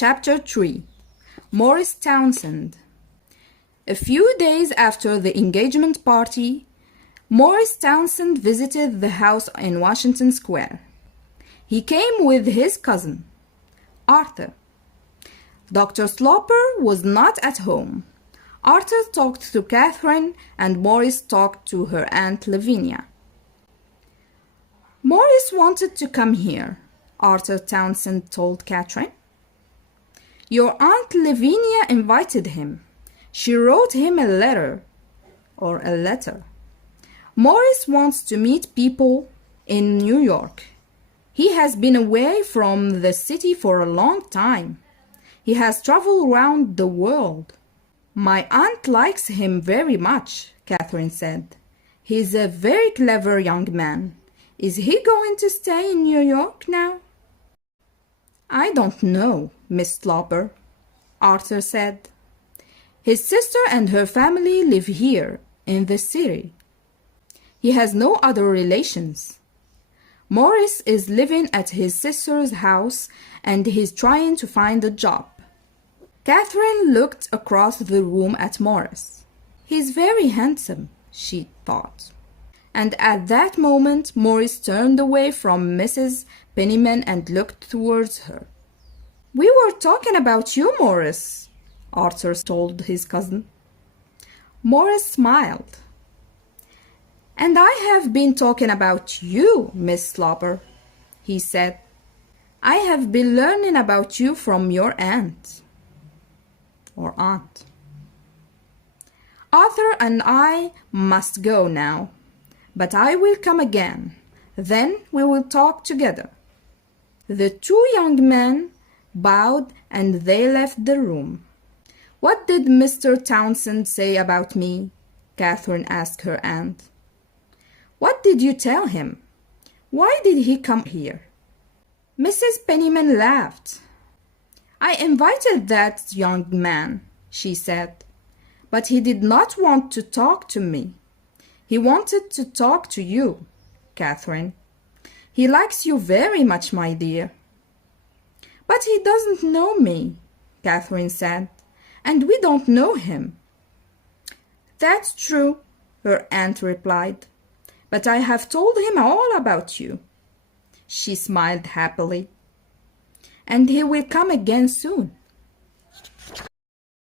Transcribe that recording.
Chapter 3. Morris Townsend. A few days after the engagement party, Morris Townsend visited the house in Washington Square. He came with his cousin, Arthur. Dr. Sloper was not at home. Arthur talked to Catherine and Morris talked to her Aunt Lavinia. Morris wanted to come here, Arthur Townsend told Catherine. Your Aunt Lavinia invited him. She wrote him a letter. Morris wants to meet people in New York. He has been away from the city for a long time. He has traveled around the world. My aunt likes him very much, Catherine said. He's a very clever young man. Is he going to stay in New York now? I don't know, Miss Sloper, Arthur said. His sister and her family live here in the city. He has no other relations. Morris is living at his sister's house and he's trying to find a job. Catherine looked across the room at Morris. He's very handsome, she thought. And at that moment, Morris turned away from Mrs. Penniman and looked towards her. We were talking about you, Morris, Arthur told his cousin. Morris smiled. And I have been talking about you, Miss Sloper, he said. I have been learning about you from your aunt. Arthur and I must go now, but I will come again. Then we will talk together. The two young men bowed and they left the room. What did Mr. Townsend say about me? Catherine asked her aunt. What did you tell him? Why did he come here? Mrs. Penniman laughed. I invited that young man, she said, but he did not want to talk to me. He wanted to talk to you, Catherine. He likes you very much, my dear. But he doesn't know me, Catherine said, and we don't know him. That's true, her aunt replied, but I have told him all about you. She smiled happily. And he will come again soon.